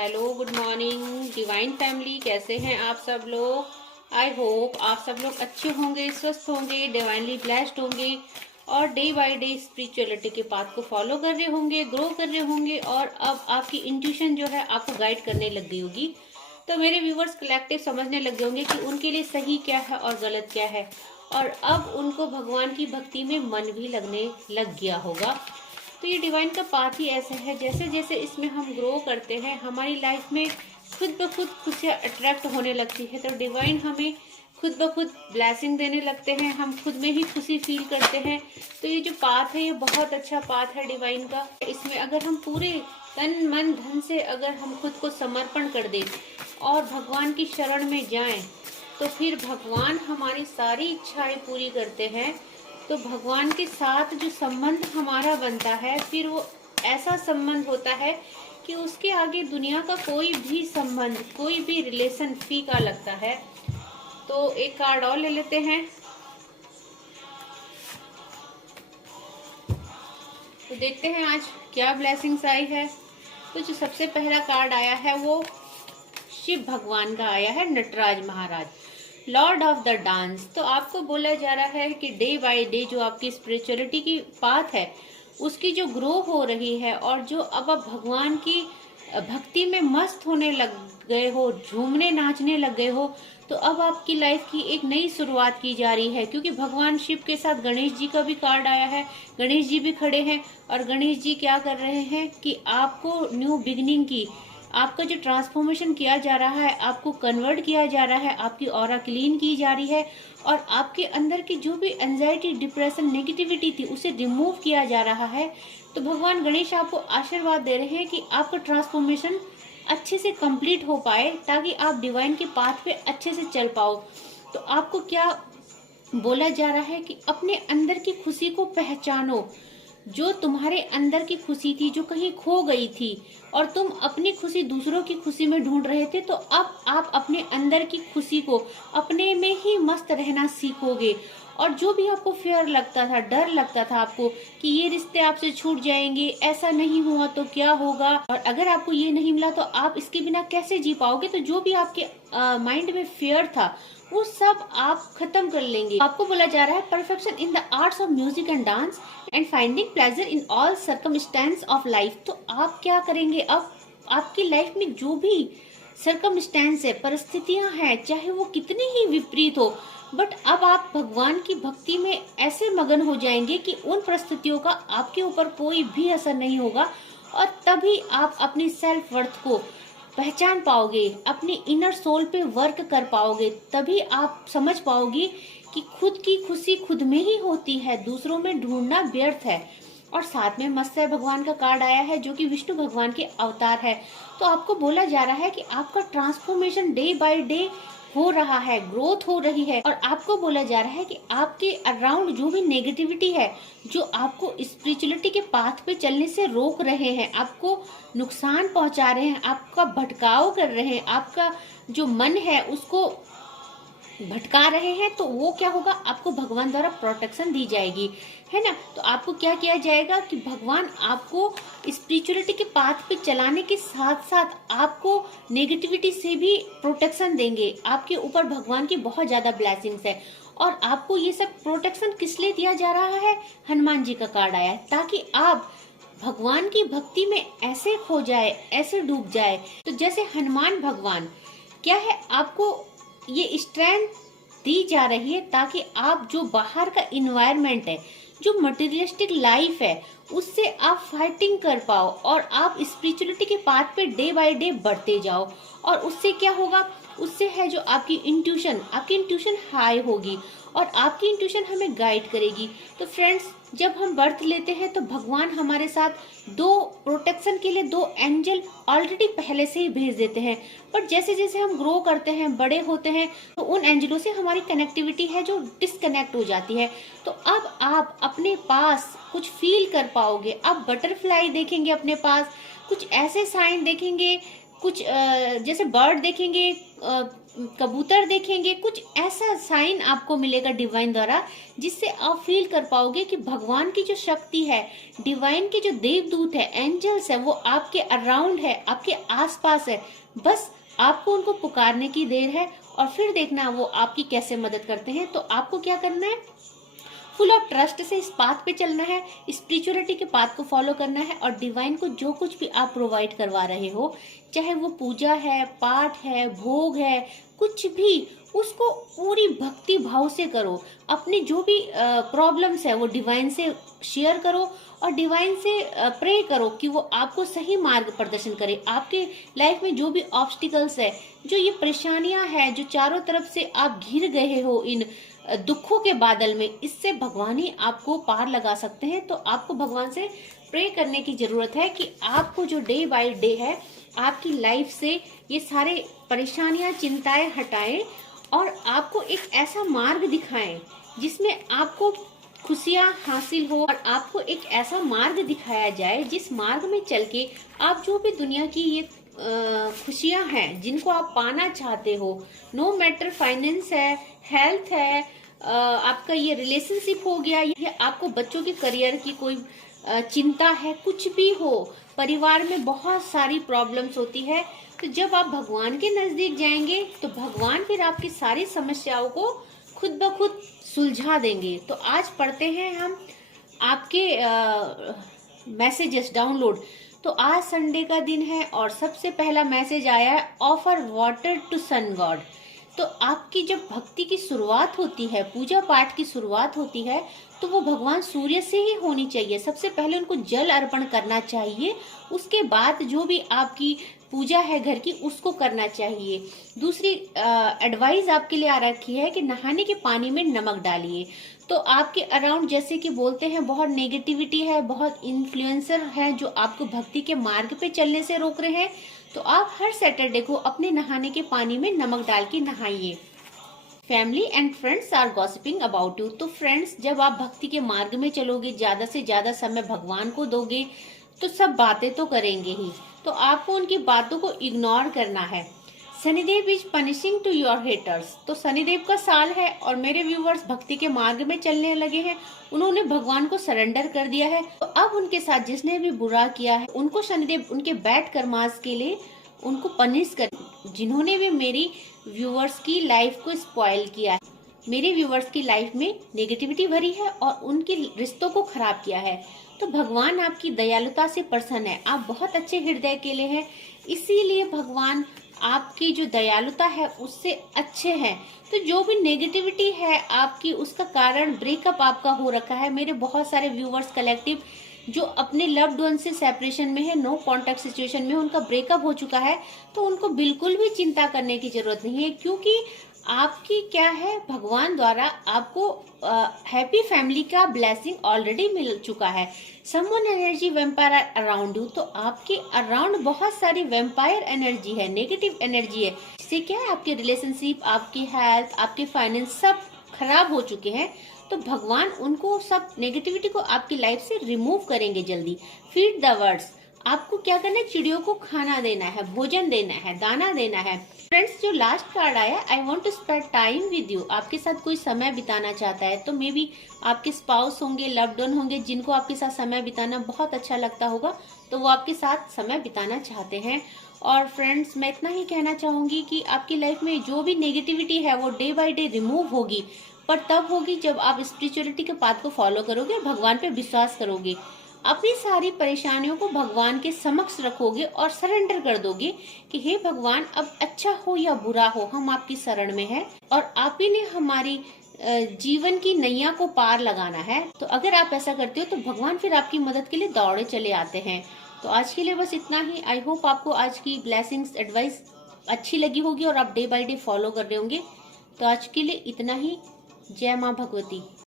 Hello, good morning divine family. कैसे हैं आप सब लोग। आई होप आप सब लोग अच्छे होंगे, स्वस्थ होंगे, डिवाइनली ब्लेस्ड होंगे और डे बाय डे स्पिरिचुअलिटी के पाथ को फॉलो कर रहे होंगे, ग्रो कर रहे होंगे और अब आपकी इंट्यूशन जो है आपको गाइड करने लग गई होगी। तो मेरे व्यूवर्स कलेक्टिव समझने लग गए होंगे कि उनके लिए सही क्या है और गलत क्या है और अब उनको भगवान की भक्ति में मन भी लगने लग गया होगा। तो ये डिवाइन का पाथ ही ऐसा है, जैसे जैसे इसमें हम ग्रो करते हैं हमारी लाइफ में खुद ब खुद खुशियाँ अट्रैक्ट होने लगती है। तो डिवाइन हमें खुद ब खुद ब्लेसिंग देने लगते हैं, हम खुद में ही खुशी फील करते हैं। तो ये जो पाथ है ये बहुत अच्छा पाथ है डिवाइन का। इसमें अगर हम पूरे तन मन धन से अगर हम खुद को समर्पण कर दें और भगवान की शरण में जाएं तो फिर भगवान हमारी सारी इच्छाएं पूरी करते हैं। तो भगवान के साथ जो संबंध हमारा बनता है फिर वो ऐसा संबंध होता है कि उसके आगे दुनिया का कोई भी संबंध, कोई भी रिलेशन फीका लगता है। तो एक कार्ड और ले लेते हैं। तो देखते हैं आज क्या ब्लेसिंग्स आई है। तो जो सबसे पहला कार्ड आया है वो शिव भगवान का आया है, नटराज महाराज, लॉर्ड ऑफ द डांस। तो आपको बोला जा रहा है कि डे बाय डे जो आपकी स्पिरिचुअलिटी की पाथ है उसकी जो ग्रो हो रही है और जो अब आप भगवान की भक्ति में मस्त होने लग गए हो, झूमने नाचने लग गए हो, तो अब आपकी लाइफ की एक नई शुरुआत की जा रही है। क्योंकि भगवान शिव के साथ गणेश जी का भी कार्ड आया है, गणेश जी भी खड़े हैं और गणेश जी क्या कर रहे हैं कि आपको न्यू बिगिनिंग की, आपका जो ट्रांसफॉर्मेशन किया जा रहा है, आपको कन्वर्ट किया जा रहा है, आपकी ऑरा क्लीन की जा रही है और आपके अंदर की जो भी एंजाइटी, डिप्रेशन, नेगेटिविटी थी उसे रिमूव किया जा रहा है। तो भगवान गणेश आपको आशीर्वाद दे रहे हैं कि आपका ट्रांसफॉर्मेशन अच्छे से कंप्लीट हो पाए ताकि आप डिवाइन के पाथ पे अच्छे से चल पाओ। तो आपको क्या बोला जा रहा है कि अपने अंदर की खुशी को पहचानो। जो तुम्हारे अंदर की खुशी थी जो कहीं खो गई थी और तुम अपनी खुशी दूसरों की खुशी में ढूंढ रहे थे, तो अब आप अपने अंदर की खुशी को अपने में ही मस्त रहना सीखोगे। और जो भी आपको फेयर लगता था, डर लगता था आपको कि ये रिश्ते आपसे छूट जाएंगे, ऐसा नहीं हुआ तो क्या होगा, और अगर आपको ये नहीं मिला तो आप इसके बिना कैसे जी पाओगे, तो जो भी आपके माइंड में फेयर था वो सब आप खत्म कर लेंगे। आपको बोला जा रहा है perfection in the arts of music and dance and finding pleasure in all circumstance of life. तो आप क्या करेंगे, अब आपकी लाइफ में जो भी सर्कमस्टेंस है, परिस्थितियां हैं, चाहे वो कितनी ही विपरीत हो, बट अब आप भगवान की भक्ति में ऐसे मगन हो जाएंगे कि उन परिस्थितियों का आपके ऊपर कोई भी असर नहीं होगा। और तभी आप अपनी सेल्फ वर्थ को पहचान पाओगे, अपनी इनर सोल पे वर्क कर पाओगे। तभी आप समझ पाओगे कि खुद की खुशी खुद में ही होती है, दूसरों में ढूंढना व्यर्थ है। और साथ में मत्स्य भगवान का कार्ड आया है जो कि विष्णु भगवान के अवतार है। तो आपको बोला जा रहा है कि आपका ट्रांसफॉर्मेशन डे बाय डे हो रहा है, ग्रोथ हो रही है। और आपको बोला जा रहा है कि आपके अराउंड जो भी नेगेटिविटी है, जो आपको स्पिरिचुअलिटी के पाथ पे चलने से रोक रहे हैं, आपको नुकसान पहुंचा रहे हैं, आपका भटकाव कर रहे हैं, आपका जो मन है उसको भटका रहे हैं, तो वो क्या होगा, आपको भगवान द्वारा प्रोटेक्शन दी जाएगी, है ना। तो आपको क्या किया जाएगा कि भगवान आपको स्पिरिचुअलिटी के पाथ पे चलाने के साथ साथ आपको नेगेटिविटी से भी प्रोटेक्शन देंगे। आपके ऊपर भगवान की बहुत ज्यादा ब्लेसिंग्स है। और आपको ये सब प्रोटेक्शन किस लिए दिया जा रहा है, हनुमान जी का कार्ड आया है, ताकि आप भगवान की भक्ति में ऐसे खो जाए, ऐसे डूब जाए। तो जैसे हनुमान भगवान क्या है, आपको ये स्ट्रेंथ दी जा रही है ताकि आप जो बाहर का इन्वायरमेंट है, जो मटेरियलिस्टिक लाइफ है, उससे आप फाइटिंग कर पाओ और आप स्पिरिचुअलिटी के पाथ पे डे बाय डे बढ़ते जाओ। और उससे क्या होगा, उससे है जो आपकी इंट्यूशन हाई होगी और आपकी इंट्यूशन हमें गाइड करेगी। तो फ्रेंड्स, जब हम बर्थ लेते हैं तो भगवान हमारे साथ दो प्रोटेक्शन के लिए दो एंजल ऑलरेडी पहले से ही भेज देते हैं। पर जैसे जैसे हम ग्रो करते हैं, बड़े होते हैं, तो उन एंजलों से हमारी कनेक्टिविटी है जो डिस्कनेक्ट हो जाती है। तो अब आप अपने पास कुछ फील कर पाओगे, आप बटरफ्लाई देखेंगे अपने पास, कुछ ऐसे साइन देखेंगे कुछ जैसे बर्ड देखेंगे, कबूतर देखेंगे, कुछ ऐसा साइन आपको मिलेगा डिवाइन द्वारा, जिससे आप फील कर पाओगे कि भगवान की जो शक्ति है, डिवाइन के जो देवदूत है, एंजल्स है, वो आपके अराउंड है, आपके आसपास है। बस आपको उनको पुकारने की देर है और फिर देखना वो आपकी कैसे मदद करते हैं। तो आपको क्या करना है, फुल ऑफ ट्रस्ट से इस पाथ पे चलना है, स्पिरिचुअलिटी के पाथ को फॉलो करना है और डिवाइन को जो कुछ भी आप प्रोवाइड करवा रहे हो, चाहे वो पूजा है, पाठ है, भोग है, कुछ भी, उसको पूरी भक्ति भाव से करो। अपनी जो भी प्रॉब्लम्स है वो डिवाइन से शेयर करो और डिवाइन से प्रे करो कि वो आपको सही मार्ग प्रदर्शन करे। आपके लाइफ में जो भी ऑब्स्टिकल्स है, जो ये परेशानियां हैं, जो चारों तरफ से आप घिर गए हो इन दुखों के बादल में, इससे भगवान ही आपको पार लगा सकते हैं। तो आपको भगवान से प्रे करने की जरूरत है कि आपको जो डे बाय डे है आपकी लाइफ से ये सारे परेशानियां, चिंताएं हटाएं और आपको एक ऐसा मार्ग दिखाएं जिसमें आपको खुशियां हासिल हो और आपको एक ऐसा मार्ग दिखाया जाए जिस मार्ग में चल के आप जो भी दुनिया की ये खुशियां हैं जिनको आप पाना चाहते हो, नो मैटर फाइनेंस है, हेल्थ है, आपका ये रिलेशनशिप हो गया, ये आपको बच्चों के करियर की कोई चिंता है, कुछ भी हो, परिवार में बहुत सारी प्रॉब्लम्स होती है। तो जब आप भगवान के नजदीक जाएंगे तो भगवान फिर आपकी सारी समस्याओं को खुद ब खुद सुलझा देंगे। तो आज पढ़ते हैं हम आपके मैसेजेस डाउनलोड। तो आज संडे का दिन है और सबसे पहला मैसेज आया है, offer water to sun god. तो आपकी जब भक्ति की शुरुआत होती है, पूजा पाठ की शुरुआत होती है, तो वो भगवान सूर्य से ही होनी चाहिए। सबसे पहले उनको जल अर्पण करना चाहिए, उसके बाद जो भी आपकी पूजा है घर की उसको करना चाहिए। दूसरी एडवाइस आपके लिए आ रखी है कि नहाने के पानी में नमक डालिए। तो आपके अराउंड जैसे कि बोलते हैं बहुत नेगेटिविटी है, बहुत इन्फ्लुएंसर है जो आपको भक्ति के मार्ग पे चलने से रोक रहे हैं, तो आप हर सैटरडे को अपने नहाने के पानी में नमक डाल के नहाइए। Family and friends are gossiping about you. तो फ्रेंड्स, जब आप भक्ति के मार्ग में चलोगे, ज्यादा से ज्यादा समय भगवान को दोगे, तो सब बातें तो करेंगे ही, तो आपको उनकी बातों को इग्नोर करना है। Shanidev is punishing to your haters. तो शनिदेव का साल है और मेरे व्यूवर्स भक्ति के मार्ग में चलने लगे हैं, उन्होंने भगवान को सरेंडर कर दिया है। तो अब उनके साथ जिसने भी बुरा किया है उनको शनिदेव उनके बैड कर्मास के लिए उनको पनिश कर, जिन्होंने भी मेरी व्यूवर्स की लाइफ को स्पॉइल किया है, मेरे व्यूवर्स की लाइफ में नेगेटिविटी भरी है और उनके रिश्तों को खराब किया है। तो भगवान आपकी दयालुता से प्रसन्न है, आप बहुत अच्छे हृदय के लिए हैं, इसीलिए भगवान आपकी जो दयालुता है उससे अच्छे हैं। तो जो भी नेगेटिविटी है आपकी, उसका कारण ब्रेकअप आपका हो रखा है। मेरे बहुत सारे व्यूवर्स कलेक्टिव जो अपने लव्ड वन से सेपरेशन में है, नो कॉन्टेक्ट सिचुएशन में, उनका ब्रेकअप हो चुका है, तो उनको बिल्कुल भी चिंता करने की जरूरत नहीं है, क्योंकि आपकी क्या है, भगवान द्वारा आपको हैप्पी फैमिली का ब्लेसिंग ऑलरेडी मिल चुका है। Someone energy vampire around you. तो आपके अराउंड बहुत सारी वेम्पायर एनर्जी है, नेगेटिव एनर्जी है, इससे क्या है, आपके रिलेशनशिप, आपकी हेल्थ, आपके फाइनेंस सब खराब हो चुके हैं। तो भगवान उनको सब नेगेटिविटी को आपकी लाइफ से रिमूव करेंगे जल्दी। फीड द वर्ड्स, आपको क्या करना है, चिड़ियों को खाना देना है, भोजन देना है, दाना देना है। फ्रेंड्स, जो लास्ट कार्ड आया, I want to spend time with you, आपके साथ कोई समय बिताना चाहता है। तो मे बी आपके स्पाउस होंगे, लव्ड वन होंगे, जिनको आपके साथ समय बिताना बहुत अच्छा लगता होगा, तो वो आपके साथ समय बिताना चाहते हैं। और फ्रेंड्स, मैं इतना ही कहना चाहूंगी कि आपकी लाइफ में जो भी नेगेटिविटी है वो डे बाय डे रिमूव होगी, पर तब होगी जब आप स्पिरिचुअलिटी के पाथ को फॉलो करोगे और भगवान पे विश्वास करोगे, अपनी सारी परेशानियों को भगवान के समक्ष रखोगे और सरेंडर कर दोगे कि हे भगवान, अब अच्छा हो या बुरा हो, हम आपकी शरण में हैं और आप ही ने हमारी जीवन की नैया को पार लगाना है। तो अगर आप ऐसा करते हो तो भगवान फिर आपकी मदद के लिए दौड़े चले आते हैं। तो आज के लिए बस इतना ही। आई होप आपको आज की ब्लेसिंग्स एडवाइस अच्छी लगी होगी और आप डे बाय डे फॉलो कर रहे होंगे। तो आज के लिए इतना ही। जय माँ भगवती।